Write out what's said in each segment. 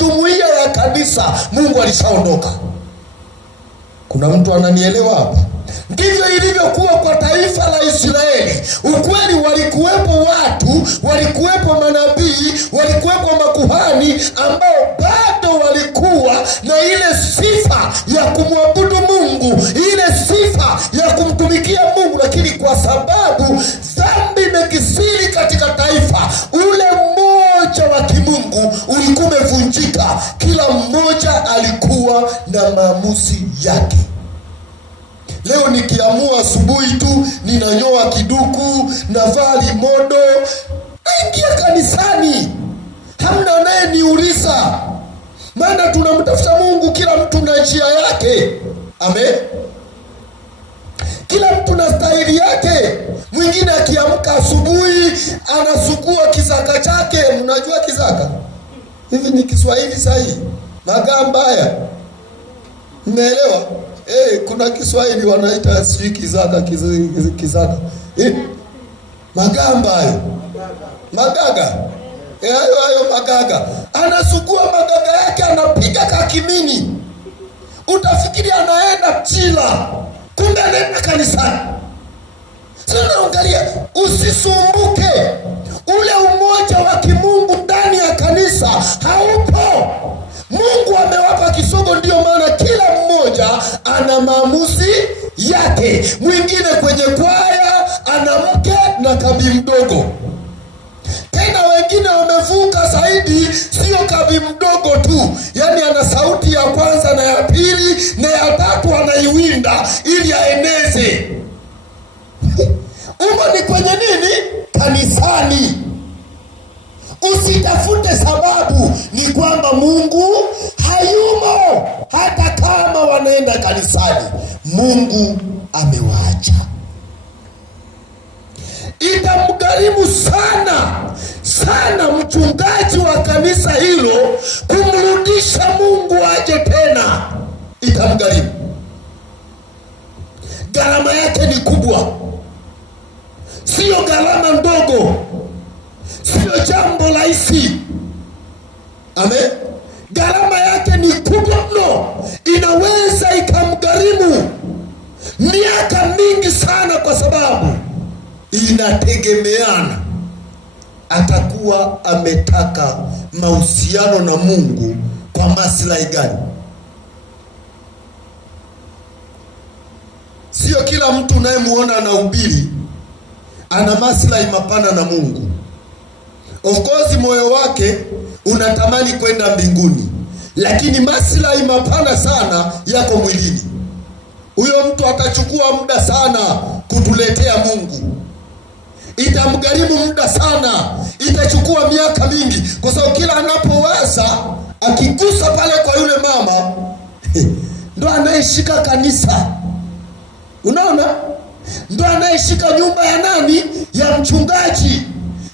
jumuiya ya kanisa, Mungu alishaondoka. Kuna mtu ananielewa hapa? Ndivyo ilivyokuwa kwa taifa la Israeli. Ukweli, walikuwepo watu, walikuwepo manabii, walikuwepo makuhani ambao bado walikuwa na ile sifa ya kumwabudu Mungu, ile sifa ya kumtumikia Mungu, lakini kwa sababu dhambi imekithiri katika taifa, ule mmoja wa kimungu ulikuwa umevunjika. Kila mmoja alikuwa na maamuzi yake. Leo nikiamua asubuhi tu ninanyoa kiduku, navaa limodo, naingia kanisani, hamna anayeniuliza. Maana tunamtafuta Mungu, kila mtu na njia yake. Amen. Kila mtu na staili yake. Mwingine akiamka asubuhi anasugua kizaka chake. Mnajua kizaka? Hivi ni Kiswahili sahihi? Magamba haya. Mmeelewa? Kuna Kiswahili wanaita si kizaka, kizaka. Magamba hayo. Magaga. Hayo magaga. Anasugua magaga yake, anapiga kakimini. Utafikiri anaenda Chila, kumbe anaenda kanisani. Sasa angalia, usisumbuke. Ule umoja wa kimungu ndani ya kanisa haupo. Mungu amewapa kisogo, ndio maana kila mmoja ana maamuzi yake. Mwingine kwenye kwaya ana mke na kabi mdogo. Tena wengine wamevuka zaidi, sio kabi mdogo tu. Yaani ana sauti ya kwanza na ya pili na ya tatu anaiwinda ili aeneze. Umo ni kwenye nini? Kanisani. Usitafute sababu, ni kwamba Mungu hayumo. Hata kama wanaenda kanisani, Mungu amewaacha. Itamgharimu sana mchungaji wa kanisa hilo kumrudisha Mungu aje tena. Itamgharimu. Gharama yake ni kubwa, sio gharama ndogo, sio jambo rahisi. Amen. Gharama yake ni kubwa mno, inaweza ikamgharimu miaka mingi sana, kwa sababu inategemeana atakuwa ametaka mahusiano na Mungu kwa maslahi gani. Sio kila mtu unayemuona anahubiri ana maslahi mapana na Mungu. Of course moyo wake unatamani kwenda mbinguni, lakini maslahi mapana sana yako mwilini. Huyo mtu atachukua muda sana kutuletea Mungu. Itamgharimu muda sana, itachukua miaka mingi, kwa sababu kila anapowaza akigusa pale kwa yule mama ndo anayeshika kanisa. Unaona? Ndo anayeshika nyumba ya nani? Ya mchungaji.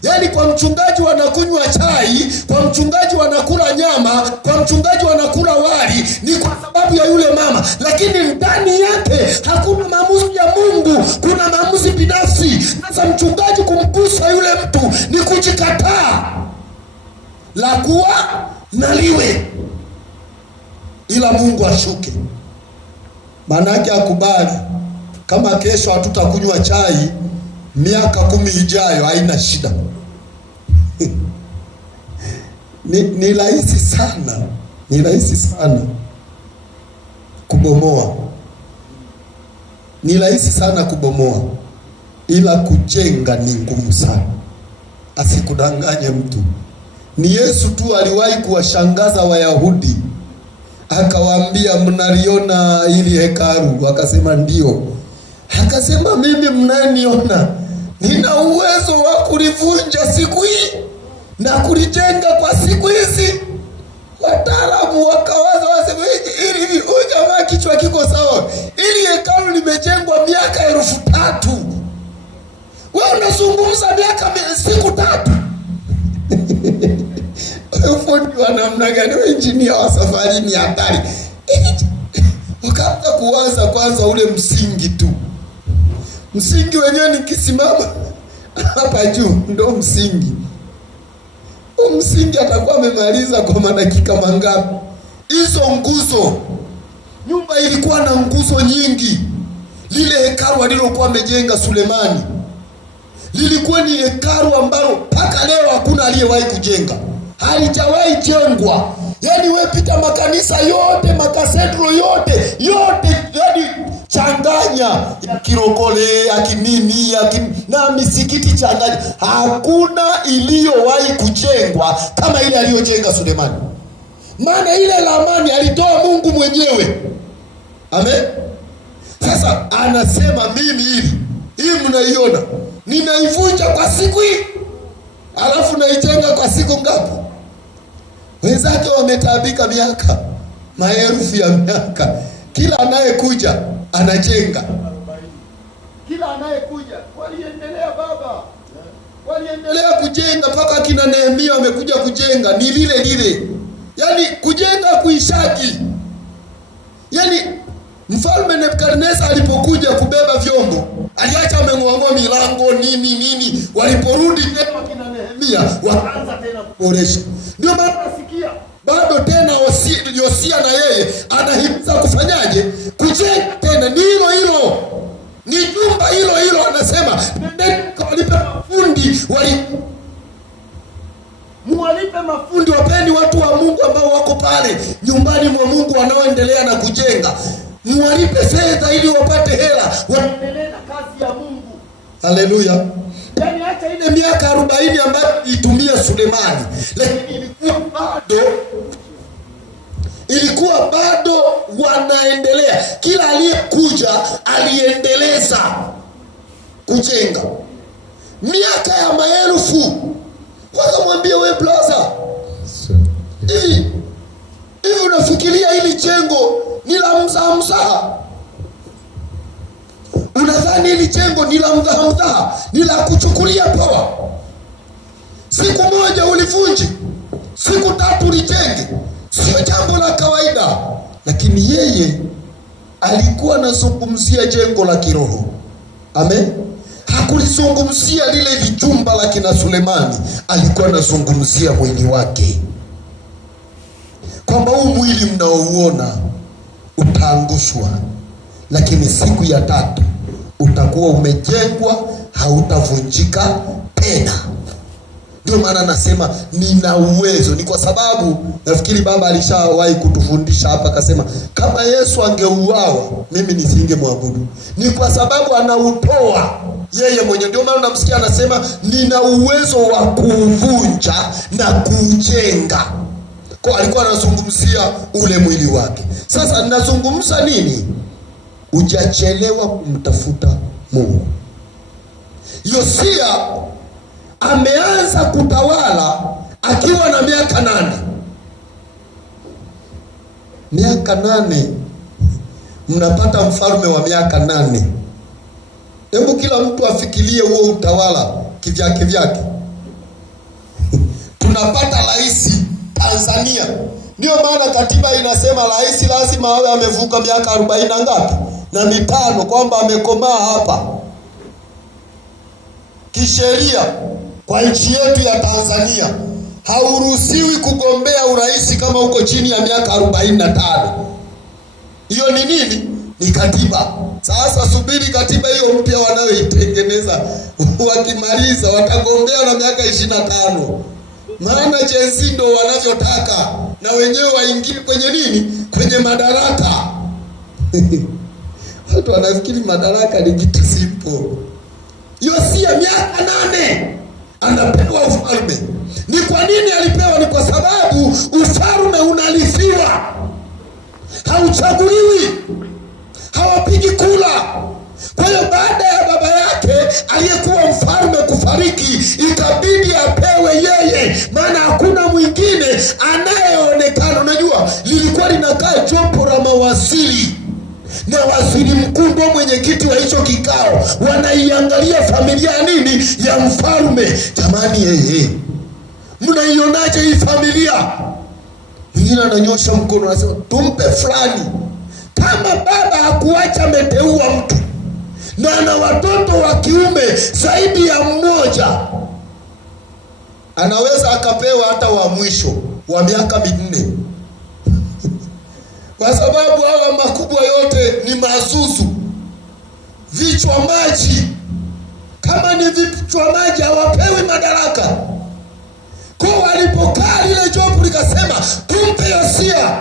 Yaani kwa mchungaji wanakunywa chai, kwa mchungaji wanakula nyama, kwa mchungaji wanakula wali, ni kwa sababu ya yule mama. Lakini ndani yake hakuna maamuzi ya Mungu, kuna maamuzi binafsi. Sasa mchungaji kumgusa yule mtu ni kujikataa, la kuwa na liwe, ila Mungu ashuke. Maana yake akubali, kama kesho hatutakunywa chai, miaka 10 ijayo haina shida. Ni rahisi sana, ni rahisi sana kubomoa. Ni rahisi sana kubomoa, ila kujenga ni ngumu sana. Asikudanganye mtu. Ni Yesu tu aliwahi kuwashangaza Wayahudi, akawaambia, mnaliona hili hekalu? Wakasema ndio. Akasema, mimi mnaniona, nina uwezo wa kulivunja siku hii na kulijenga kwa siku hizi. Wataalamu wakawaza, wasema, ili huyu jamaa kichwa kiko sawa, ili hekalu limejengwa miaka 3000. Wewe unazungumza miaka siku 3. Fundi wa namna gani? Engineer wa safari ni hatari. Wakaanza kuwaza kwanza ule msingi tu. Msingi wenyewe nikisimama hapa juu ndo msingi. msingi atakuwa amemaliza kwa madakika mangapi? Hizo nguzo, nyumba ilikuwa na nguzo nyingi. Lile hekalu alilokuwa amejenga Sulemani lilikuwa ni hekalu ambalo mpaka leo hakuna aliyewahi kujenga, halijawahi jengwa. Yaani wewe pita makanisa yote, makasedro yote, yaani changanya ya Kirokole, ya Kinini, na misikiti changanya, hakuna iliyowahi kujengwa kama ile aliyojenga Sulemani. Maana ile lamani alitoa Mungu mwenyewe. Amen. Sasa anasema mimi hii mnaiona, ninaivunja kwa siku hii, alafu naijenga kwa siku ngapi? Wenzake wametaabika miaka, maelfu ya miaka. Kila anayekuja anajenga, kila anayekuja. Waliendelea kujenga mpaka kina Nehemia wamekuja kujenga, ni lile. Yaani kujenga kuishaki. Yaani Mfalme Nebukadneza alipokuja kubeba vyombo, aliacha ameng'oa milango nini. Waliporudi tena kina Nehemia wakaanza tena kuboresha. Ndio maana nasikia bado tena Yosia na yeye anahimiza kufanyaje? Kujenga tena. Ni hilo. Ni jumba hilo anasema, nendeni kawalipe mafundi, muwalipe mafundi, wapeni watu wa Mungu ambao wako pale nyumbani mwa Mungu wanaoendelea na kujenga. Muwalipe fedha ili wapate hela, waendelee na kazi ya Mungu. Haleluya. Yaani hata ile miaka 40 ambayo itumia Sulemani, lakini ilikuwa bado wanaendelea. Kila aliyekuja aliendeleza kujenga. Miaka ya maelfu. Wakamwambia, we blaza, hivi unafikiria hili jengo ni la mzaha? Unadhani hili jengo ni la mzaha? Ni la kuchukulia poa? Siku moja ulivunji, siku 3 ulijenge. Sio jambo la kawaida. Lakini yeye alikuwa anazungumzia jengo la kiroho. Amen. Hakulizungumzia lile lijumba la kina Sulemani, alikuwa anazungumzia mwili wake, kwamba huu mwili mnaouona utaangushwa, lakini siku ya 3 utakuwa umejengwa, hautavunjika tena. Ndio maana nasema nina uwezo. Ni kwa sababu nafikiri baba alishawahi kutufundisha hapa, akasema kama Yesu angeuawa mimi nisingemwabudu. Ni kwa sababu anautoa yeye mwenyewe. Ndio maana unamsikia anasema nina uwezo wa kuvunja na kujenga. Kwa alikuwa anazungumzia ule mwili wake. Sasa ninazungumza nini? Hujachelewa kumtafuta Mungu. Yosia ameanza kutawala akiwa na miaka 8. Miaka 8, mnapata mfalme wa miaka 8. Hebu kila mtu afikirie huo utawala kivyake. Tunapata rais Tanzania. Ndio maana katiba inasema rais lazima awe amevuka miaka 40 na ngapi? Na 5, kwamba amekomaa hapa. Kisheria kwa nchi yetu ya Tanzania hauruhusiwi kugombea urais kama uko chini ya miaka 45. Hiyo ni nini? Ni katiba. Sasa subiri katiba hiyo mpya wanayoitengeneza, wakimaliza watagombea na miaka 25. Maana jinsi ndo wanavyotaka na wenyewe waingie kwenye nini? Kwenye madaraka. Watu wanafikiri madaraka ni kitu simple. Yosia miaka 8 anapewa ufalme. Ni kwa nini alipewa? Ni kwa sababu ufalme unalithiwa, hauchaguliwi, hawapigi kula. Kwa hiyo baada ya baba yake aliyekuwa mfalme kufariki, ikabidi apewe yeye, maana hakuna mwingine anayeonekana. Unajua lilikuwa linakaa jopo la mawaziri, na waziri mkuu ndio mwenyekiti wa hicho kikao, wanaiangalia familia nini ya mfalme. Jamani, mnaionaje hii familia? Mwingine ananyosha mkono anasema tumpe fulani. Kama baba hakuacha ameteua mtu na ana watoto wa kiume zaidi ya mmoja, anaweza akapewa hata wa mwisho wa miaka 4 kwa sababu hawa makubwa yote ni mazuzu, vichwa maji. Kama ni vichwa maji hawapewi madaraka. Kwa walipokaa lile jopo likasema tumpe Yosia.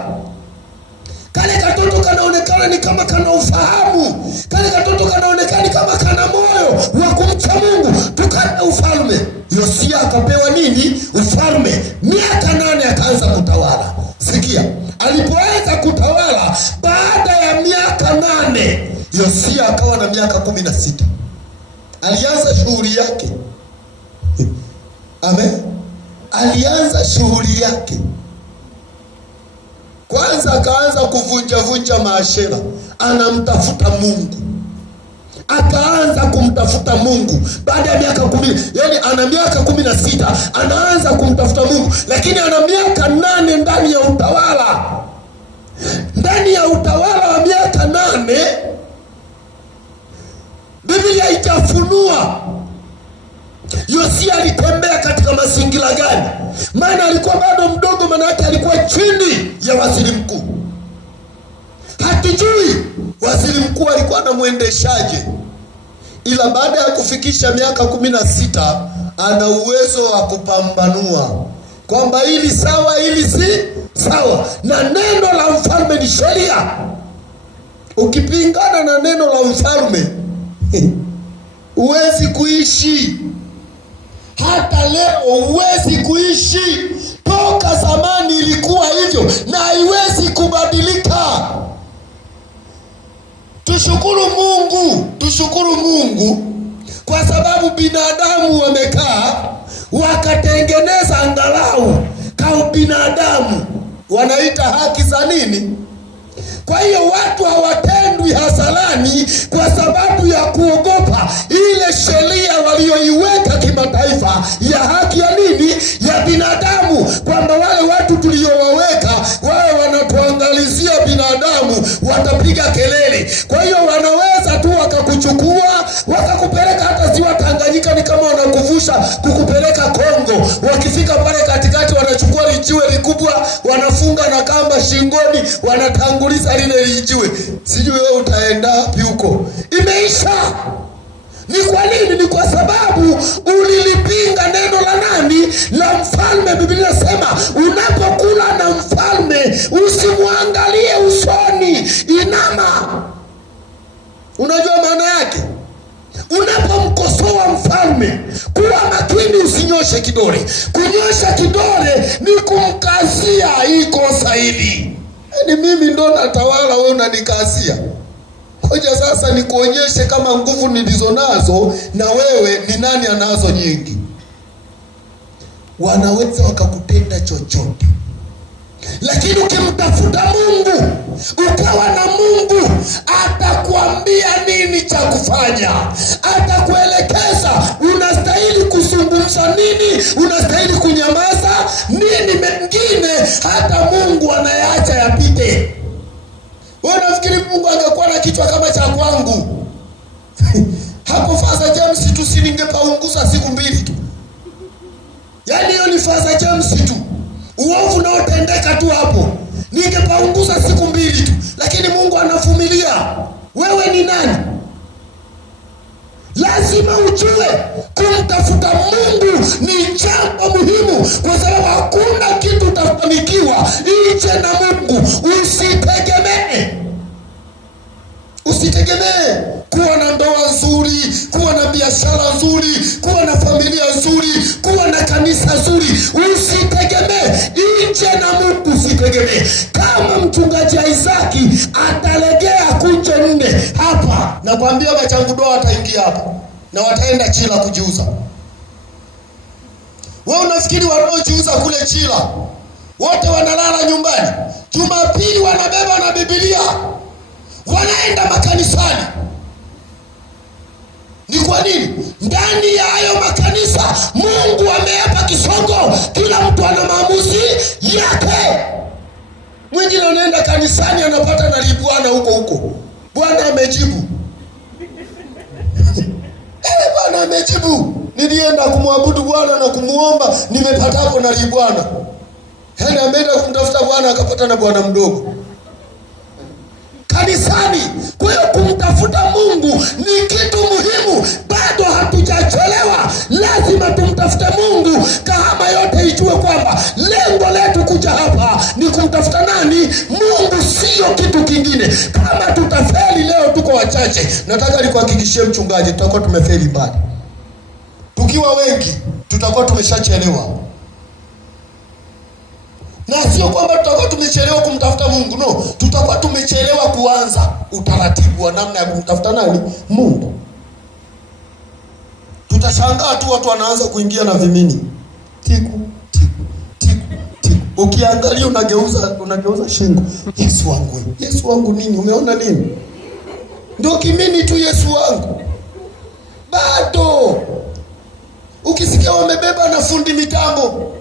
Kale katoto kanaonekana ni kama kana ufahamu, kale katoto kanaonekana ni kama kana moyo wa kumcha Mungu, tukana ufalme. Yosia akapewa nini? Ufalme. Miaka 8 akaanza kutawala. Sikia, alipoanza kutawala baada ya miaka 8, Yosia akawa na miaka 16. Alianza shughuli yake. Amen. Alianza shughuli yake. Kwanza akaanza kuvunja maashera, anamtafuta Mungu. Akaanza kumtafuta Mungu baada ya miaka 10, yani ana miaka 16 anaanza kumtafuta Mungu, lakini ana miaka 8 ndani ya utawala. Ndani ya utawala wa miaka 8 Biblia itafunua Yosia alitembea katika mazingira gani. Maana alikuwa bado mdogo, maana yake alikuwa chini ya waziri mkuu. Hatujui waziri mkuu alikuwa anamwendeshaje, ila baada ya kufikisha miaka 16 ana uwezo wa kupambanua kwamba hili sawa, hili si sawa. Na neno la mfalme ni sheria. Ukipingana na neno la mfalme huwezi kuishi. Hata leo huwezi kuishi. Toka zamani ilikuwa hivyo na haiwezi kubadilika. Tushukuru Mungu kwa sababu binadamu wamekaa wakatengeneza angalau kwa binadamu wanaita haki za nini. Kwa hiyo watu hawatendwi hasarani kwa sababu ya kuogopa ile sheria walioiweka kimataifa ya haki ya nini, ya binadamu, kwamba wale watu tuliowaweka wao wanatuangalizia binadamu, watapiga kelele. Kwa hiyo wanaweza tu wakakuchukua wakakupeleka hata ziwa Tanganyika, ni kama wanakuvusha kukupeleka Kongo. Wakifika pale katikati wanachukua lijiwe likubwa, wanafunga na kamba shingoni, wanatanguliza lile lijiwe. Sijui wewe utaenda wapi huko. Imeisha. Ni kwa nini? Ni kwa sababu ulilipinga neno la nani? La mfalme. Biblia inasema unapokula na mfalme usimwangalie usoni, inama. Unajua maana yake? Unapomkosoa mfalme, kuwa makini, usinyoshe kidole. Kunyosha kidole ni kumkazia hii kosa hili. Ni mimi ndo natawala, wewe unanikazia. Hoja sasa ni kuonyeshe kama nguvu nilizonazo na wewe ni nani anazo nyingi. Wanaweza wakakutenda chochote. Lakini ukimtafuta Mungu, ukawa na Mungu, atakwambia nini cha kufanya. Atakuelekeza unastahili kuzungumza nini, unastahili kunyamaza nini. Mengine hata Mungu anayaacha yapite. Wewe unafikiri Mungu angekuwa na kichwa kama cha kwangu? Hapo Father James tusiningepaunguza siku 2 tu. Yaani hiyo ni Father James tu. Uovu unaotendeka tu hapo ningepaunguza siku 2 tu. Lakini Mungu anavumilia. Wewe ni nani? Lazima ujue kumtafuta Mungu ni jambo muhimu, kwa sababu hakuna kitu utafanikiwa nje na Mungu. Usitegemee kuwa na ndoa nzuri, kuwa na biashara nzuri, kuwa na familia nzuri, kuwa na kanisa nzuri. Usitegemee nje na Mungu, usitegemee. Kama mchungaji Isaki atalegea kunje 4 hapa, nakwambia machangudoa wataingia hapa na wataenda Chila kujiuza. Wewe unafikiri wanaojiuza kule Chila wote wanalala nyumbani? Jumapili wanabeba na Biblia wanaenda makanisani. Ni kwa nini? Ndani ya hayo makanisa Mungu ameapa kisogo, kila mtu ana maamuzi yake. Mwingine anaenda kanisani anapata na libwana huko. Bwana amejibu. Bwana amejibu. nilienda kumwabudu Bwana na kumuomba, nimepatapo na Bwana. Yaani ameenda kumtafuta Bwana akapata na bwana mdogo kanisani. Kwa hiyo kumtafuta Mungu ni kitu muhimu. Bado hatujachelewa. Lazima tumtafute Mungu. Kahama yote ijue kwamba lengo letu kuja hapa ni kumtafuta nani? Mungu, sio kitu kingine. Kama tutafeli leo, tuko wachache, nataka nikuhakikishie mchungaji, tutakuwa tumefeli mbali. Tukiwa wengi tutakuwa tumeshachelewa. Na sio kwamba tutakuwa tumechelewa kumtafuta Mungu, no. Tutakuwa tumechelewa kuanza utaratibu wa namna ya kumtafuta nani? Mungu. Tutashangaa tu watu wanaanza kuingia na vimini. Tiku, tiku, tiku, tiku. Ukiangalia unageuza shingo. Yesu wangu. Yesu wangu nini? Umeona nini? Ndio kimini tu Yesu wangu. Bado. Ukisikia wamebeba na fundi mitambo,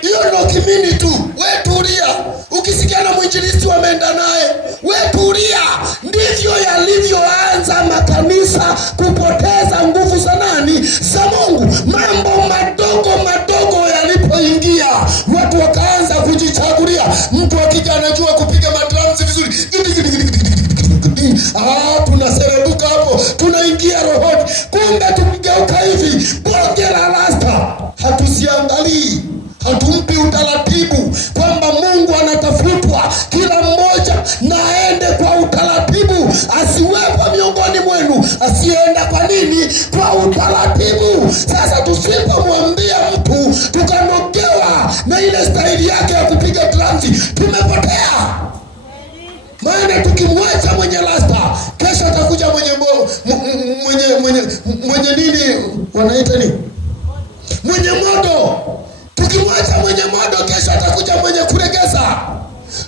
hiyo ndio kimini tu. Wewe tulia. Ukisikia na mwinjilisti wameenda naye, wewe tulia. Ndivyo yalivyoanza makanisa kupoteza nguvu za nani? Za Mungu. Mambo madogo yalipoingia, watu wakaanza kujichagulia. Mtu akija anajua kupiga madrums vizuri, tunaserebuka hapo, tunaingia rohoni. Kumbe tukigeuka hivi, bonge la rasta hatusiangalii. Hatumpi utaratibu kwamba Mungu anatafutwa, kila mmoja na aende kwa utaratibu. Asiwepo miongoni mwenu asienda kwa nini? Kwa utaratibu. Sasa tusipomwambia mtu tukanogewa na ile staili yake ya kupiga drums, tumepotea. Maana tukimwacha mwenye rasta, kesho atakuja mwenye nini wanaita nini? Mwenye modo. Tukimwacha mwenye modo, kesho atakuja mwenye kuregeza.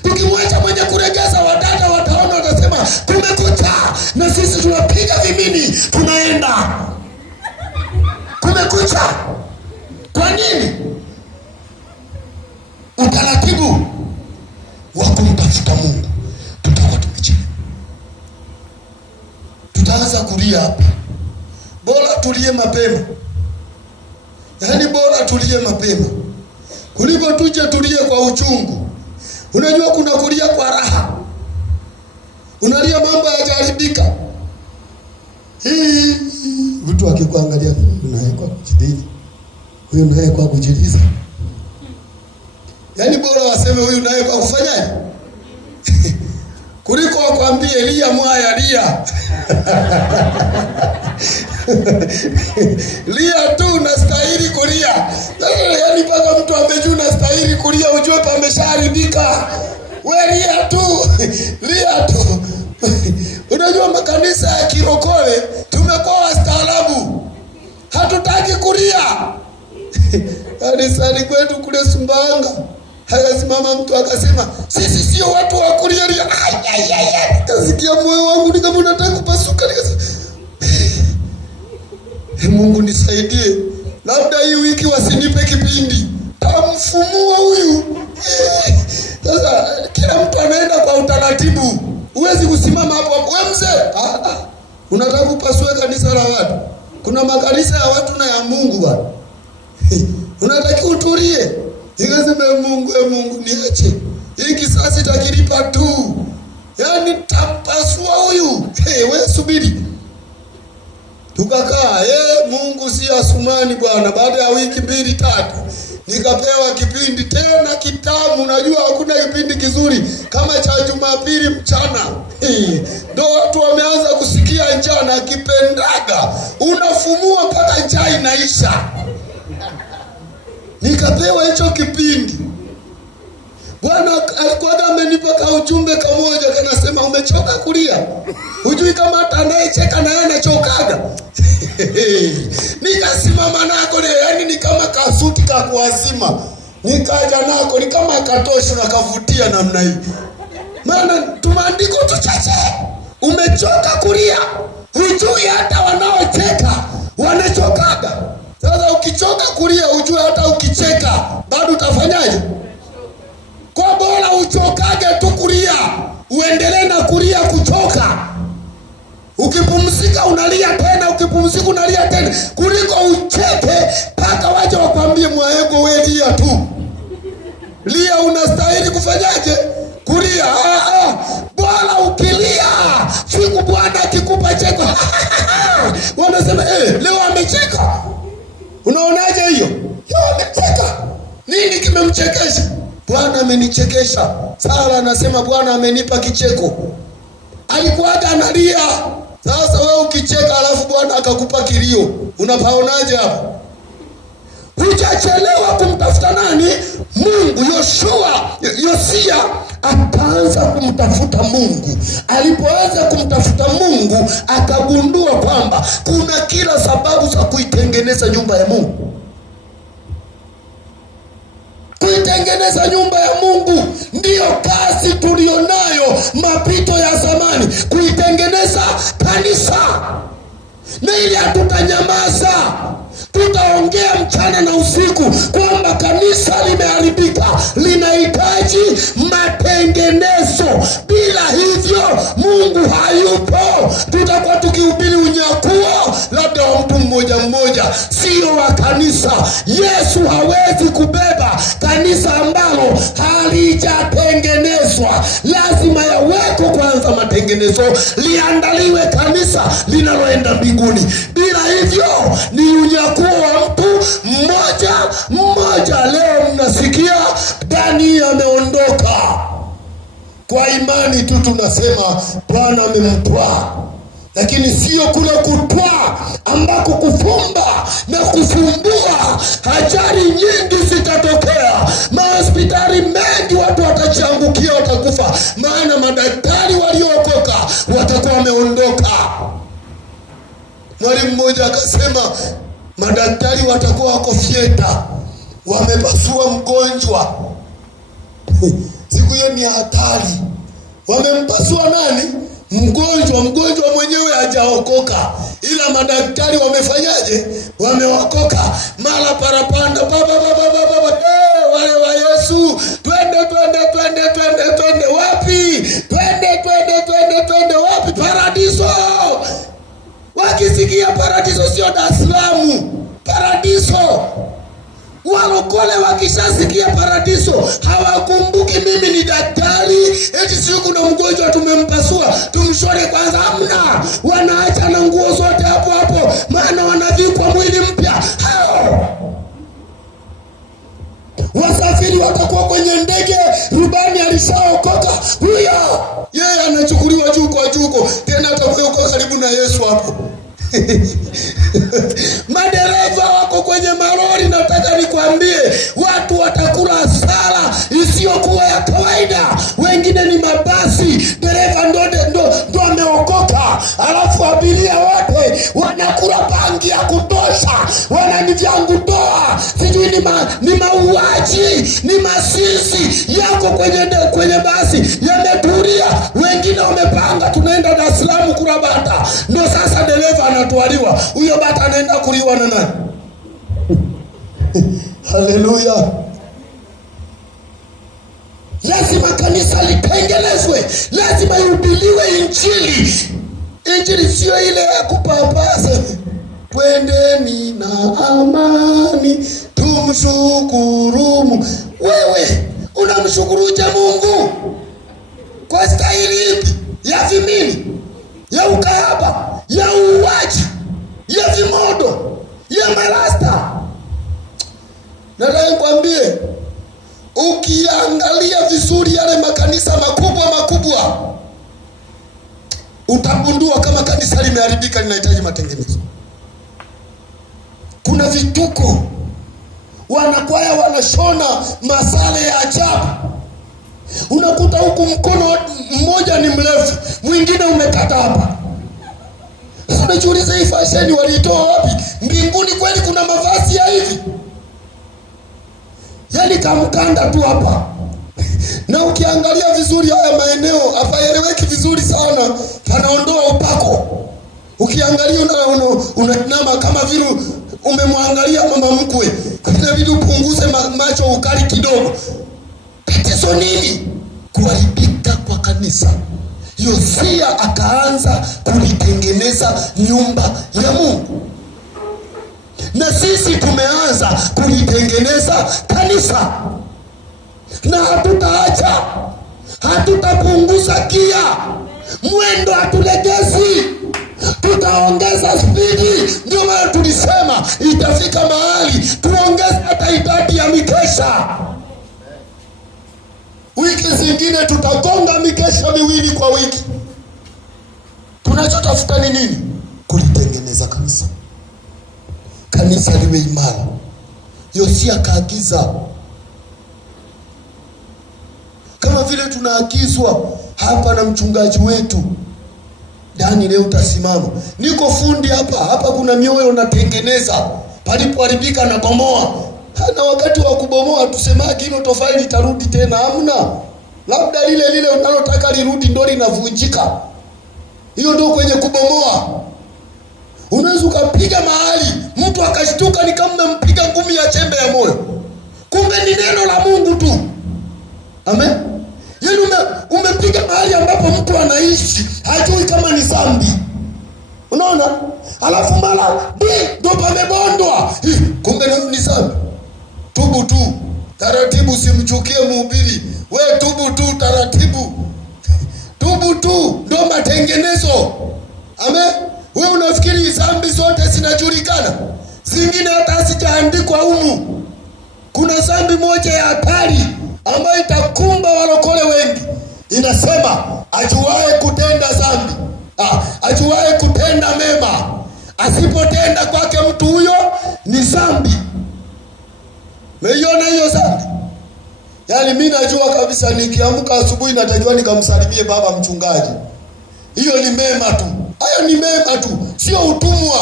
Tukimwacha mwenye kuregeza, wadada wataona, watasema kumekucha, na sisi tunapiga vimini tunaenda. Kumekucha. Kwa nini? Utaratibu wa kumtafuta Mungu tutakuwa tumechelewa. Tutaanza kulia hapa. Bora tulie mapema. Yaani bora tulie mapema kuliko tuje tulie kwa uchungu. Unajua kuna kulia kwa raha. Unalia mambo hayajaribika. Mtu akikuangalia, unaye kwa kujidili, huyu naye kwa kujiliza. Yaani bora waseme huyu naye kwa kufanyaje? Kuliko wakwambie lia mwaya lia. Lia tu, nastahili kulia. Yaani mpaka mtu amejua nastahili kulia, ujue pameshaharibika. Wewe lia tu. Lia tu. Unajua makanisa ya kirokole tumekuwa wastaarabu. Hatutaki kulia. Kanisani kwetu kule Sumbawanga, akasimama mtu akasema, sisi sio watu wa kulia lia. Kasikia moyo wangu ni kama unataka kupasuka. Nikasema, Mungu nisaidie. Labda hii wiki wasinipe kipindi. Tamfumua huyu. Sasa kila mtu anaenda kwa utaratibu. Huwezi kusimama hapo. Wewe mzee, unataka kupasua kanisa la watu. Kuna makanisa ya watu na ya Mungu bwana. Unataka utulie. Nikasema Mungu niache. Hii kisasi takilipa tu. Yaani tapasua huyu. Wewe subiri. Tukakaa, Mungu si Asumani bwana. Baada ya wiki 2-3 nikapewa kipindi tena kitamu. Unajua hakuna kipindi kizuri kama cha Jumapili mchana. Ndio watu wameanza kusikia njaa na kipendaga. Unafumua mpaka njaa inaisha. Nikapewa hicho kipindi. Bwana alikuwa amenipa ka ujumbe kamoja, kanasema umechoka kulia. Hujui kama hata anayecheka na yeye anachokaga. Nikasimama nako, yaani ni kama kasuti ka kuazima. Nikaja nako ni kama katosho na kavutia namna hii. Maana tumaandiko tuchache. Umechoka kulia. Hujui hata wanaocheka wanachokaga. Sasa ukichoka kulia, ujue hata ukicheka bado utafanyaje? Kwa bora uchokage tu kulia, uendelee na kulia kuchoka. Ukipumzika unalia tena, ukipumzika unalia tena, kuliko ucheke mpaka waje wakwambie Mwahego wewe lia tu. Lia, unastahili kufanyaje? Kulia. Bwana ukilia, siku Bwana akikupa cheko wanasema leo amecheka. Unaonaje hiyo? Leo amecheka. Nini kimemchekesha? Bwana amenichekesha. Sara anasema Bwana amenipa kicheko. Alikuwaga analia. Sasa wewe ukicheka alafu Bwana akakupa kilio, unapaonaje hapo? Hujachelewa kumtafuta nani? Mungu. Yosia akaanza kumtafuta Mungu. Alipoanza kumtafuta Mungu, akagundua kwamba kuna kila sababu za kuitengeneza nyumba ya Mungu. Kuitengeneza nyumba ya Mungu ndiyo kazi tulionayo mapito ya zamani, kuitengeneza kanisa. Na ili hatutanyamaza, tutaongea mchana na usiku kwamba kanisa limeharibika, linahitaji matengenezo. Bila hivyo Mungu hayupo. Tutakuwa tukihubiri unyakuo labda wa mtu mmoja mmoja, sio wa kanisa. Yesu hawezi kubeba kanisa ambalo halijatengenezwa. Lazima yaweko kwanza matengenezo, liandaliwe kanisa linaloenda mbinguni. Bila hivyo ni unyakuo wa mtu mmoja mmoja. Leo mnasikia Dani ameondoka. Kwa imani tu tunasema Bwana amemtwaa, lakini sio kule kutwaa ambako kufumba na kufumbua. Ajali nyingi zitatokea, mahospitali mengi watu watachiangukia, watakufa, maana madaktari waliookoka watakuwa wameondoka. Mwalimu mmoja akasema madaktari watakuwa wako fieta, wamepasua mgonjwa. Siku hiyo ni hatari. Wamempasua nani? Mgonjwa. Mgonjwa mwenyewe hajaokoka, ila madaktari wamefanyaje? Wameokoka. Mara parapanda baba wale wa Yesu, twende wapi? Twende wapi? Paradiso. Wakisikia paradiso sio Dar es Salaam, paradiso. Walokole wakishasikia paradiso hawakumbuki mimi ni daktari, eti siku kuna mgonjwa tumempasua tumshore kwanza. Hamna, wanaacha na nguo zote hapo hapo, maana wanavikwa mwili mpya. Wasafiri watakuwa kwenye ndege, rubani alishaokoka, huyo yeye anachukuliwa juu kwa juu, tena atakuwa karibu na Yesu hapo. Madereva wako kwenye malori. Nataka nikwambie watu watakula hasara isiyokuwa ya kawaida. Wengine ni mabasi, dereva ndo ameokoka, alafu abiria wote wanakula bangi ya kutosha, wananivyangu toa, sijui ni mauaji, ni masisi yako kwenye basi yametulia. Wengine wamepanga tunaenda Dar es Salaam kula bata, ndo sasa dereva anatwaliwa. Huyo bata anaenda kuliwa na nani? Haleluya. Lazima kanisa litengenezwe, lazima ihubiriwe injili. Injili sio ile ya kupapasa. Twendeni na amani tumshukuru. Wewe unamshukuruje Mungu? Kwa staili ipi? Ya vimini, ya ukahaba, ya uuaji, ya vimodo, ya marasta? Nataka nikwambie, ukiangalia vizuri yale makanisa makubwa utagundua kama kanisa limeharibika, linahitaji matengenezo. Kuna vituko, wanakwaya wanashona masale ya ajabu. Unakuta huku mkono mmoja ni mrefu, mwingine umekata hapa. Sasa unajiuliza hii fashion walitoa wapi? Mbinguni kweli kuna mavazi ya hivi? Yaani kamkanda tu hapa. Na ukiangalia vizuri haya maeneo hapaeleweki vizuri sana, panaondoa upako. Ukiangalia unanama kama vile umemwangalia mama mkwe. Inabidi upunguze macho ukali kidogo. Tatizo nini? Kuharibika kwa kanisa. Yosia akaanza kulitengeneza nyumba ya Mungu, na sisi tumeanza kulitengeneza kanisa, na hatutaacha, hatutapunguza gia, mwendo hatulegezi, tutaongeza spidi. Ndio maana tulisema itafika mahali tuongeze hata idadi ya mikesha. Wiki zingine tutagonga mikesha miwili kwa wiki. Tunachotafuta ni nini? Kulitengeneza kanisa, kanisa liwe imara. Yosia kaagiza, kama vile tunaagizwa hapa na mchungaji wetu Dani. Leo utasimama, niko fundi hapa kuna mioyo natengeneza, palipoharibika na bomoa. Na wakati wa kubomoa tusemaki hilo tofali litarudi tena, hamna. Labda lile unalotaka lirudi ndo linavunjika. Hiyo ndo kwenye kubomoa. Unaweza ukapiga mahali mtu akashtuka ni kama umempiga ngumi ya chembe ya moyo, kumbe ni neno la Mungu tu. Amen. Yaani umepiga mahali ambapo mtu anaishi hajui kama ni dhambi. Unaona? Alafu mara ndo pamebondwa, kumbe ni dhambi. Tubu tu taratibu, usimchukie mhubiri. We tubu tu taratibu. Tubu tu ndo matengenezo. Amen. Wewe unafikiri dhambi zote zinajulikana? Zingine hata hazijaandikwa humu. Kuna dhambi moja ya hatari ambayo itakumba walokole wengi. Inasema ajuaye kutenda dhambi, ajuaye kutenda mema, asipotenda kwake mtu huyo ni dhambi. Umeiona hiyo dhambi? Yaani mimi najua kabisa nikiamka asubuhi natakiwa nikamsalimie baba mchungaji. Hiyo ni mema tu. Hayo ni mema tu, sio utumwa.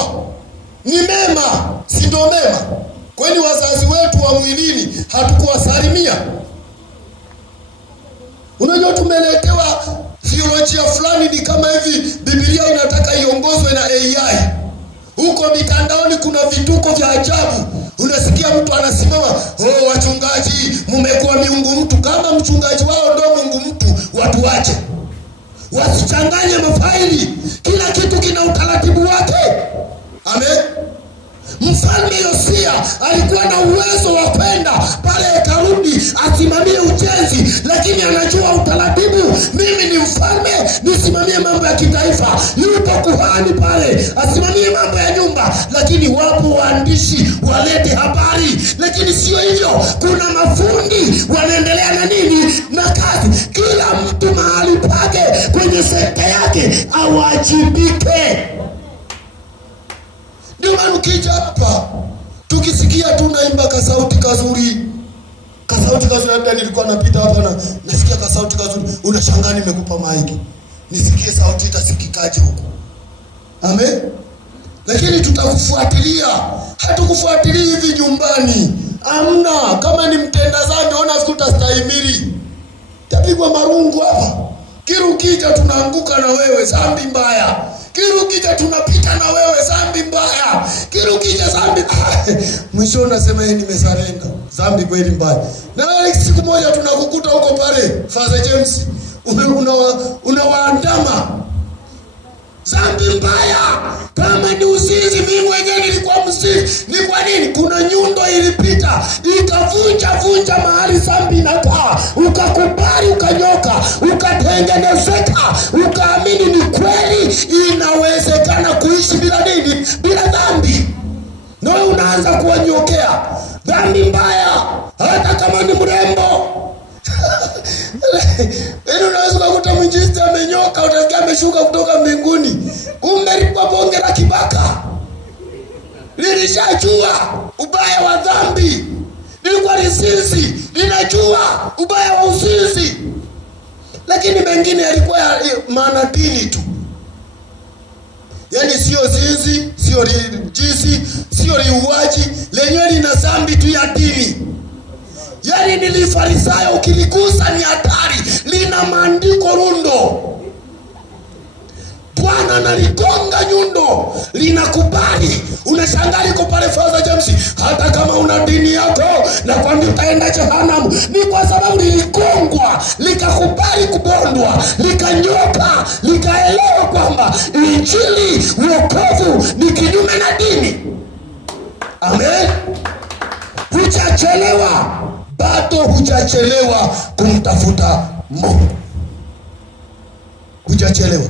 Ni mema, si ndio mema? Kwani wazazi wetu wa mwilini hatukuwasalimia? Unajua tumeletewa theolojia fulani ni kama hivi Biblia inataka iongozwe na AI. Huko mitandaoni kuna vituko vya ajabu. Unasikia mtu anasimama, wachungaji mmekuwa miungu mtu. Kama mchungaji wao ndio Mungu mtu, watu wache. Wasichanganye mafaili. Kila kitu kina utaratibu wake. Amen. Mfalme Yosia alikuwa na uwezo wa kwenda pale hekaluni asimamie ujenzi, lakini anajua utaratibu. Mimi ni mfalme, nisimamie mambo ya kitaifa. Yupo kuhani pale asimamie mambo ya nyumba, lakini wapo waandishi walete habari. Lakini sio hivyo, kuna mafundi wanaendelea na nini? Na kazi. Kila mtu mahali pake kwenye sekta yake awajibike. Ndio maana ukija hapa tukisikia tunaimba kasauti kazuri. Kasauti kazuri, hata nilikuwa napita hapa na nasikia kasauti kazuri, unashangaa nimekupa maiki. Nisikie sauti itasikikaje huko. Amen. Lakini tutakufuatilia. Hatukufuatilii hivi nyumbani. Amna, kama ni mtenda dhambi ona sikutastahimili. Tapigwa marungu hapa. Kirukija tunaanguka na wewe, dhambi mbaya. Kirukija tunapita na wewe, dhambi mbaya. Kirukija dhambi. Mwisho unasema yeye nimesarenda. Dhambi kweli mbaya. Na wewe siku moja tunakukuta huko pale Father James. Unawaandama. Dhambi mbaya. Kama ni uzinzi, mimi mwenyewe nilikuwa mzinzi. Ni kwa nini? Kuna nyundo ilipita ikavunja mahali dhambi inakaa. Ukakubali, ukanyoka, ukatengenezeka, ukaamini ni kweli inawezekana kuishi bila nini? Bila dhambi. Na unaanza kuwanyokea. Dhambi mbaya. Hata kama ni mrembo. Unaweza kukuta mwinjilisti amenyoka, utasikia ameshuka kutoka mbinguni. Kumbe lilikuwa bonge la kibaka. Lilishajua ubaya wa dhambi. Lilikuwa lizinzi, linajua ubaya wa uzinzi. Lakini mengine yalikuwa maana dini tu. Yaani sio zinzi, sio jinsi, sio liuaji, lenyewe lina dhambi tu ya dini. Yaani nilifarisayo ukiligusa ni hatari, lina maandiko rundo. Bwana Bwana analigonga nyundo, linakubali. Unashangaa liko pale Father James, hata kama una dini yako na kwamba utaenda jehanamu, ni kwa sababu liligongwa, likakubali kubondwa, likanyoka, likaelewa kwamba injili, wokovu ni kinyume na dini. Amen. Hujachelewa, bado hujachelewa kumtafuta Mungu. Hujachelewa.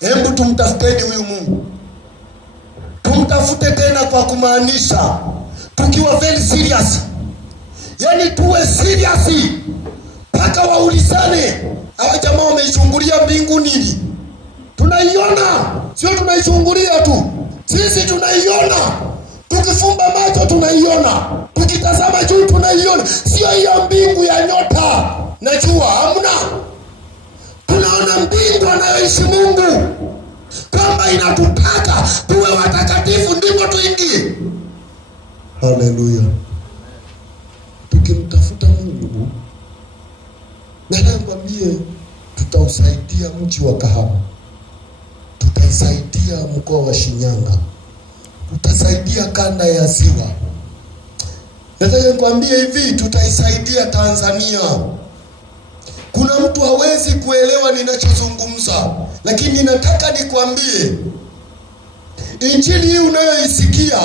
Hebu tumtafuteni huyu Mungu. Tumtafute tena kwa kumaanisha, tukiwa very serious. Yaani tuwe serious mpaka waulizane, hawa jamaa wameichungulia mbingu nini? Tunaiona, sio tunaichungulia tu. Sisi tunaiona. Tukifumba macho tunaiona, tukitazama juu tunaiona. Sio hiyo mbingu ya nyota na jua, hamna. Tunaona mbingu anayoishi Mungu, kama inatutaka tuwe watakatifu ndipo tuingie. Haleluya. Tukimtafuta Mungu, na nakwambie tutausaidia mji wa Kahama, tutaisaidia mkoa wa Shinyanga, tutasaidia kanda ya Ziwa. Nataka nikwambie hivi, tutaisaidia Tanzania. Kuna mtu hawezi kuelewa ninachozungumza, lakini nataka nikwambie, injili hii unayoisikia,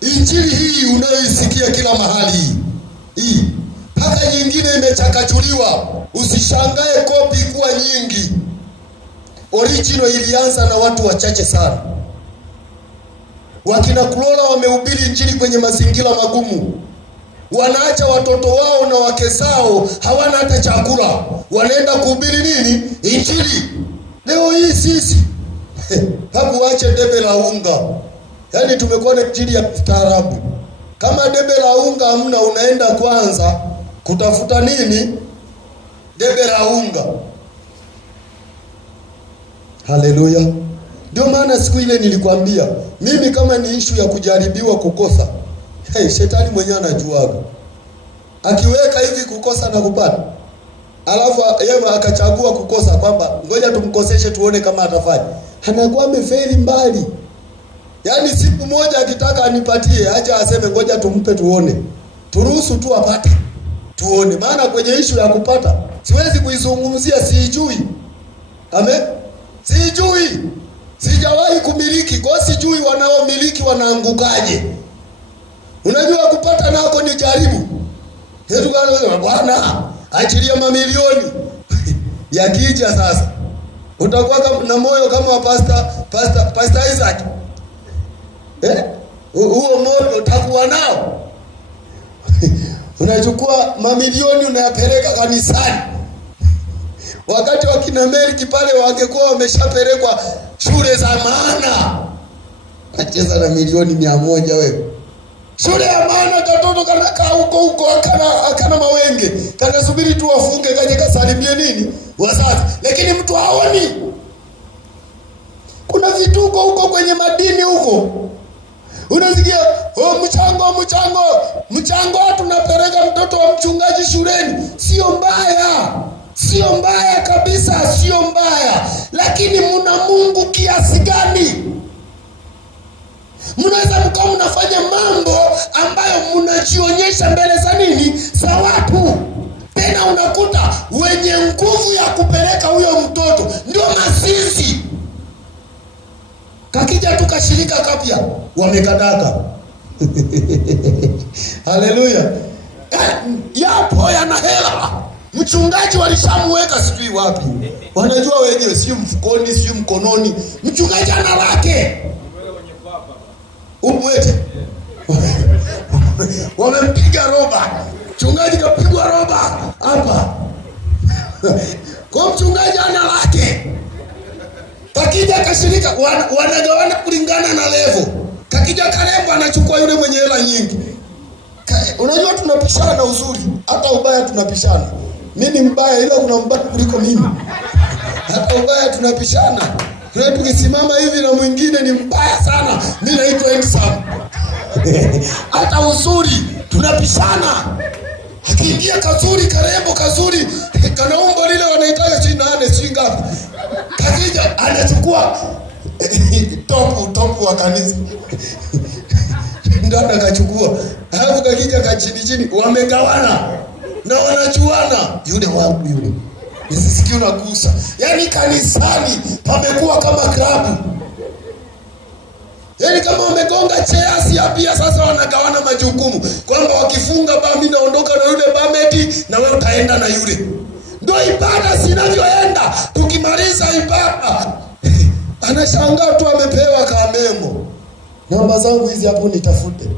injili hii unayoisikia kila mahali, hii mpaka nyingine imechakachuliwa. Usishangae kopi kuwa nyingi. Original ilianza na watu wachache sana. Wakina Kulola wamehubiri injili kwenye mazingira magumu. Wanaacha watoto wao na wake zao, hawana hata chakula, wanaenda kuhubiri nini? Injili. Leo hii sisi hapo waache debe la unga. Yaani tumekuwa na injili ya staarabu. Kama debe la unga hamna, unaenda kwanza kutafuta nini? Debe la unga. Haleluya. Ndio maana siku ile nilikwambia, mimi kama ni issue ya kujaribiwa kukosa, shetani mwenyewe anajuaga. Akiweka hivi kukosa na kupata, alafu yeye akachagua kukosa, kwamba ngoja tumkoseshe tuone kama atafanya, anakuwa amefeli mbali. Yaani siku moja akitaka anipatie, acha aseme ngoja tumpe tuone. Turuhusu tu apate, tuone. Maana kwenye issue ya kupata siwezi kuizungumzia, sijui. Amen. Sijui. Sijawahi kumiliki, kwa sijui wanaomiliki wanaangukaje. Unajua kupata nako ni jaribu. Hebu Bwana achilia mamilioni. Yakija sasa, utakuwa na moyo kama wa Pastor Isaac. Huo moyo utakuwa nao. Unachukua mamilioni unayapeleka kanisani. Wakati wakina Meriki pale wangekuwa wameshapelekwa shule za maana. Acheza na milioni 100 wewe. Shule ya maana, katoto kanakaa huko akana mawenge. Kanasubiri tu wafunge kaje kasalimie nini? Wazazi. Lakini mtu haoni. Kuna vituko huko kwenye madini huko. Unasikia, mchango tunapeleka mtoto wa mchungaji shuleni. Sio mbaya. Sio mbaya kabisa, sio mbaya. Lakini muna Mungu kiasi gani? Mnaweza mkao mnafanya mambo ambayo mnajionyesha mbele za nini? Za watu. Tena unakuta wenye nguvu ya kupeleka huyo mtoto ndio masinzi. Kakija tukashirika kapya, wamekadaka. Haleluya. Yapo yana hela. Mchungaji walishamweka sijui wapi. Wanajua wenyewe, sio mfukoni, sio mkononi. Mchungaji ana lake. Umwete. Wamempiga roba. Mchungaji kapigwa roba hapa. Kwa mchungaji ana lake. Kakija kashirika wanagawana kulingana na level. Kakija Karembo anachukua yule mwenye hela nyingi. Unajua tunapishana uzuri, hata ubaya tunapishana. Mimi mbaya, ila kuna mbaya kuliko mimi. Hata ubaya tunapishana. Tukisimama hivi na mwingine ni mbaya sana, mimi naitwa handsome. Hata uzuri tunapishana. Akiingia kazuri, Karembo kazuri, kana umbo lile wanaitaka si nane si ngapi. Kakija anachukua akachukua topu wa kanisa. Dada akachukua, alafu kakija kachini wamegawana na wanachuana, yule wangu yule. Nisisikie unagusa. Yaani kanisani pamekuwa kama klabu. Yaani kama wamegonga cheasi ya pia, sasa wanagawana majukumu. Kwamba wakifunga mimi naondoka na yule bameti na wewe utaenda na yule. Ndio ibada zinavyoenda. Tukimaliza ibada anashangaa tu amepewa kamemo. Namba zangu hizi hapo nitafute.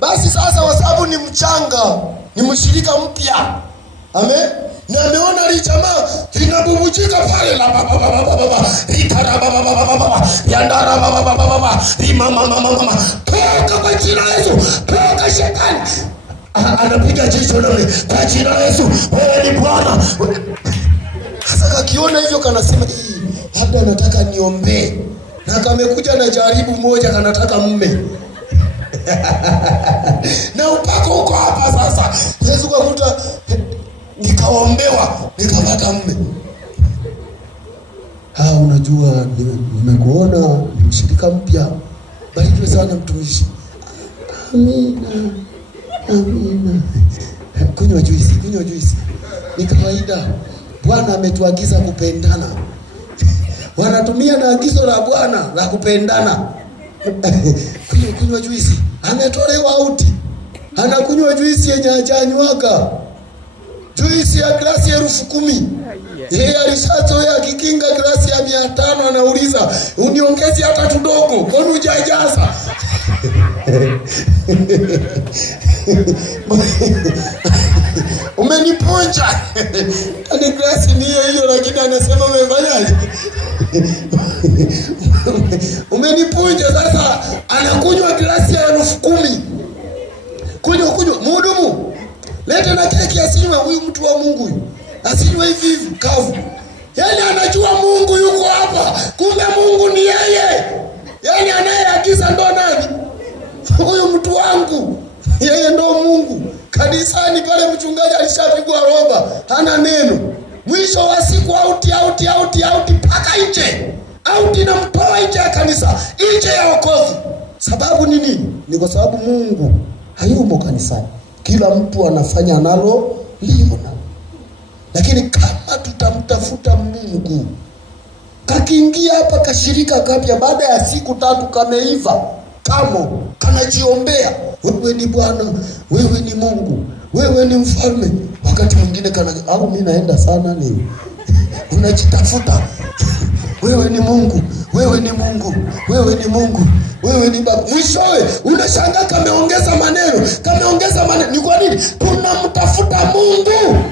Basi sasa kwa sababu ni mchanga, ni mshirika mpya. Amen. Na ameona li jamaa linabubujika pale la baba litara baba yandara baba mama toka kwa jina la Yesu, toka shetani. Anapiga jicho nani kwa jina la Yesu, wewe ni Bwana. Sasa kakiona hivyo kanasema labda nataka niombee, na kamekuja na jaribu moja kanataka mume. Na upako huko hapa sasa. Yesu kakuta nikaombewa nikapata mume. Unajua nimekuona mshirika mpya. Barikiwe sana mtumishi. Amina. Kunywa juisi. Ni kawaida. Bwana ametuagiza kupendana. Wanatumia na agizo la Bwana la kupendana. Kunywa juisi. Ametolewa auti. Anakunywa juisi yenye hajanywaka. Juisi ya glasi 10,000. Yeye alishazoea kikinga glasi ya 500, anauliza uniongeze hata tudogo, kwani hujajaza? Umeniponja. Ni glasi ni hiyo lakini anasema umefanyaje? Umeniponja. Sasa anakunywa glasi ya 10,000. Kunywa. Mhudumu, leta na keki asinywe. Huyu mtu wa Mungu huyu asinywe hivi kavu. Yaani anajua Mungu yuko hapa, kumbe Mungu ni yeye. Yaani anayeagiza ndo nani? Huyu mtu wangu, yeye ndo Mungu. Kanisani pale mchungaji alishapigwa roba, hana neno. Mwisho wa siku auti mpaka nje. Auti na mtoa nje ya kanisa, nje ya wokovu. Sababu ni nini? Ni kwa sababu Mungu hayumo kanisani. Kila mtu anafanya nalo liona. Lakini kama tutamtafuta Mungu, kakiingia hapa kashirika kapya, baada ya siku 3 kameiva, kamo kanajiombea, wewe ni Bwana, wewe ni Mungu, wewe ni mfalme. Wakati mwingine au mimi naenda sana ni unajitafuta. Wewe ni Mungu, wewe ni Mungu, wewe ni Mungu, wewe ni Baba. Mwishowe unashangaa kameongeza maneno. Ni kwa nini? Tunamtafuta Mungu.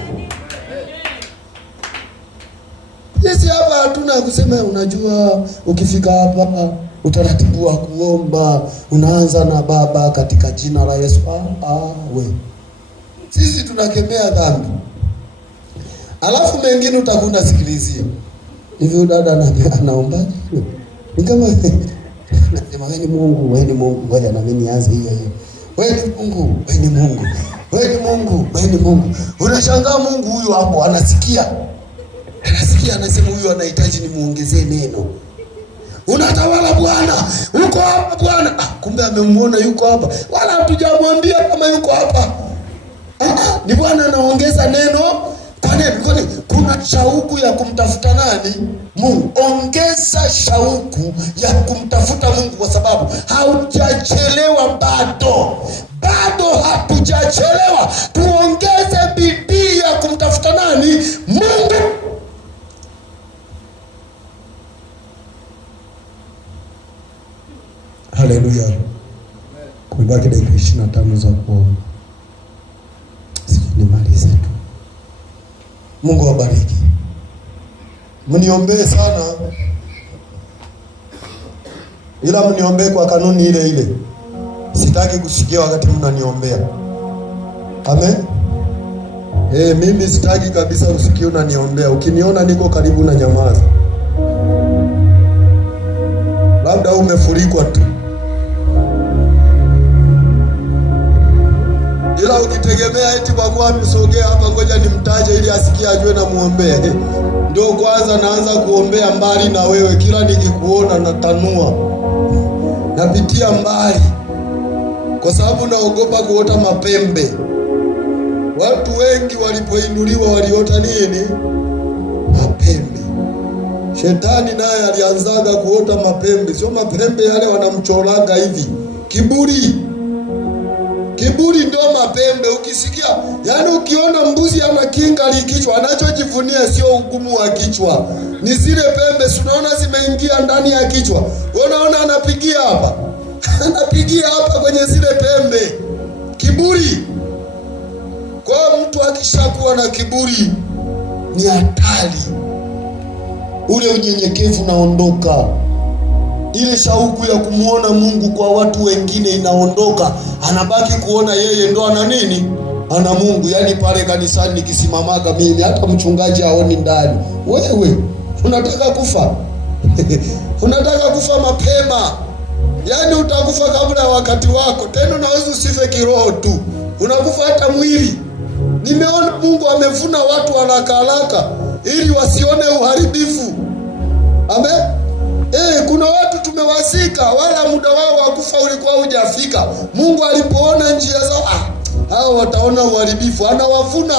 Sisi hapa hatuna kusema unajua ukifika hapa utaratibu wa kuomba unaanza na Baba katika jina la Yesu. Sisi tunakemea dhambi. Alafu mengine utakuwa sikilizia. Hivyo dada anaomba. Ni kama nasema wewe ni Mungu, wewe ni Mungu. Ngoja na mimi nianze hiyo. Wewe ni Mungu, wewe ni Mungu. Wewe ni Mungu, wewe ni Mungu. Unashangaa Mungu huyu hapo anasikia anasema huyu anahitaji nimuongezee neno. Unatawala Bwana, uko hapa Bwana. Kumbe amemuona yuko hapa. Wala hatujamwambia kama yuko hapa. Ni Bwana anaongeza neno. Kwa nini? Kuna shauku ya kumtafuta nani? Mungu. Ongeza shauku ya kumtafuta Mungu, kwa sababu haujachelewa bado. Bado hatujachelewa. Tuongeze bidii ya kumtafuta nani? Mungu. Haleluya. Kubaki dakika 25 za kuomba. Nimalize tu. Mungu awabariki. Mniombee sana. Ila mniombee kwa kanuni ile. Sitaki kusikia wakati mnaniombea. Amen. Mimi sitaki kabisa usikie unaniombea. Ukiniona niko karibu na nyamaza. Labda umefurikwa tu. Ila ukitegemea eti kwa kuwa msogea hapa ngoja nimtaje ili asikie ajue na muombee. ndio kwanza naanza kuombea mbali na wewe. Kila nikikuona natanua, napitia mbali, kwa sababu naogopa kuota mapembe. Watu wengi walipoinuliwa waliota nini? Mapembe. Shetani naye alianzaga kuota mapembe. Sio mapembe yale wanamcholaga hivi, kiburi. Kiburi ndo mapembe. Ukisikia, yani ukiona mbuzi ama kinga likichwa, anachojivunia sio ugumu wa kichwa, ni zile pembe. Si unaona zimeingia ndani ya kichwa? Unaona anapigia hapa anapigia hapa kwenye zile pembe. Kiburi. Kwa mtu akishakuwa na kiburi ni hatari. Ule unyenyekevu naondoka, ile shauku ya kumuona Mungu kwa watu wengine inaondoka. Anabaki kuona yeye ndo ana nini? Ana Mungu. Yani pale kanisani nikisimamaga mimi, hata mchungaji haoni ndani. Wewe unataka kufa unataka kufa mapema. Yani utakufa kabla ya wakati wako. Tena unaweza usife kiroho tu, unakufa hata mwili. Nimeona Mungu amevuna watu haraka ili wasione uharibifu. Amen. Kuna watu tumewazika, wala muda wao wa kufa ulikuwa hujafika. Mungu alipoona njia zao, hao wataona uharibifu, anawavuna.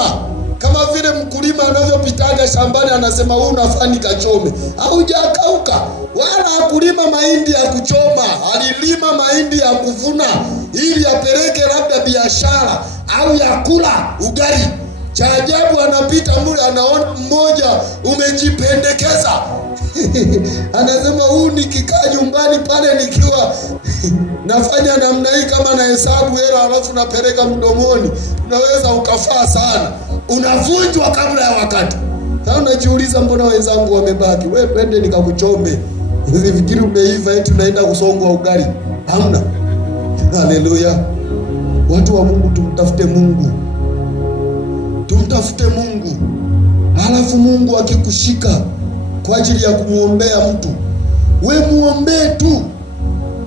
Kama vile mkulima anavyopitaga shambani anasema huu unafaa nikachome. Haujakauka. Wala hakulima mahindi ya kuchoma, alilima mahindi ya kuvuna ili apeleke labda biashara au ya kula ugali. Cha ajabu anapita mule, anaona mmoja umejipendekeza anasema huu nikikaa nyumbani pale nikiwa nafanya namna hii, kama na hesabu hela alafu napeleka mdomoni, unaweza ukafaa sana. Unavunjwa kabla ya wakati. Sasa unajiuliza mbona wenzangu wamebaki? Wewe pende nikakuchome. Usifikiri umeiva eti unaenda kusongwa ugali. Hamna. Haleluya. Watu wa Mungu, tumtafute Mungu. Tumtafute Mungu. Halafu Mungu akikushika kwa ajili ya kumuombea mtu, we muombee tu.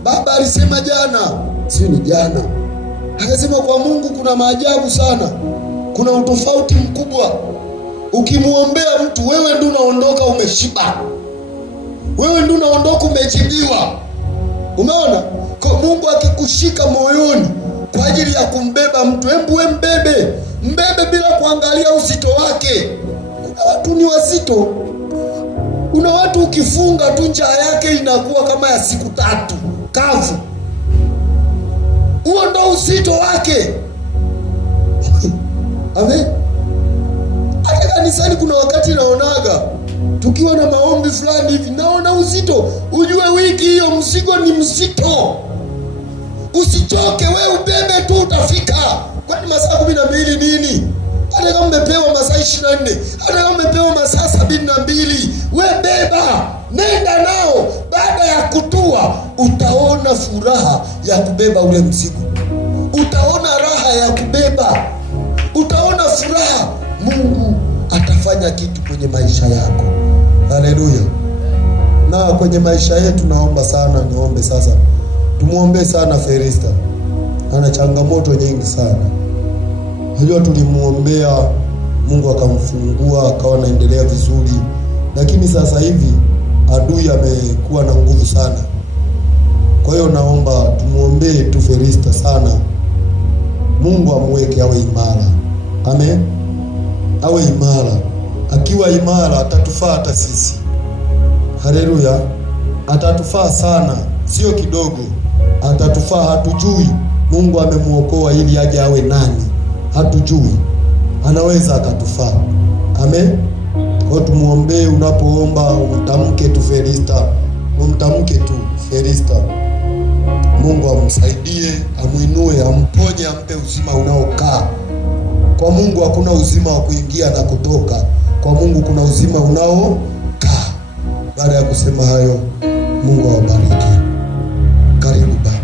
Baba alisema jana, si ni jana, akasema kwa Mungu kuna maajabu sana, kuna utofauti mkubwa. Ukimuombea mtu, wewe ndio unaondoka umeshiba, wewe ndio unaondoka umejibiwa. Umeona? Kwa Mungu akikushika moyoni kwa ajili ya kumbeba mtu, hebu we mbebe bila kuangalia uzito wake. Kuna watu ni wazito. Kuna watu ukifunga tu njaa yake inakuwa kama ya siku 3 kavu. Huo ndo uzito wake. Amen. Hata kanisani kuna wakati naonaga tukiwa na maombi fulani hivi, naona uzito. Ujue wiki hiyo mzigo ni mzito. Usichoke, wewe ubebe tu utafika. Kwani masaa 12 nini? Hata kama umepewa masaa 24, hata kama umepewa masaa 72, we beba, nenda nao. Baada ya kutua, utaona furaha ya kubeba ule mzigo. Utaona raha ya kubeba. Utaona furaha. Mungu atafanya kitu kwenye maisha yako. Haleluya. Na kwenye maisha yetu naomba sana, niombe sasa. Tumuombe sana Felista. Ana changamoto nyingi sana. Unajua tulimuombea, Mungu akamfungua, akawa anaendelea vizuri. Lakini sasa hivi adui amekuwa na nguvu sana. Kwa hiyo naomba tumuombee tu Felista sana. Mungu amweke awe imara. Amen. Awe imara. Akiwa imara atatufaa hata sisi. Haleluya. Atatufaa sana, sio kidogo. Atatufaa, hatujui Mungu amemuokoa ili aje awe nani. Hatujui. Anaweza akatufaa. Amen. Kwa tumuombee, unapoomba umtamke tu Felista. Umtamke tu Felista. Mungu amsaidie, amuinue, amponye, ampe uzima unaokaa. Kwa Mungu hakuna uzima wa kuingia na kutoka. Kwa Mungu kuna uzima unaokaa. Baada ya kusema hayo, Mungu awabariki. Karibu Baba.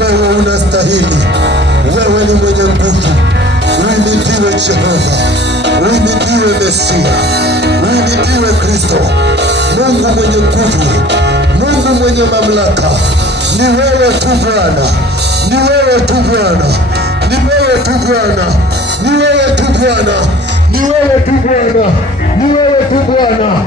Wewe unastahili, wewe ni mwenye nguvu. Uhimidiwe Jehova, uhimidiwe Mesia, uhimidiwe Kristo, Mungu mwenye nguvu, Mungu mwenye mamlaka. Ni wewe tu Bwana, ni wewe tu Bwana, ni wewe tu Bwana, ni wewe tu Bwana, ni wewe tu Bwana, ni wewe tu Bwana.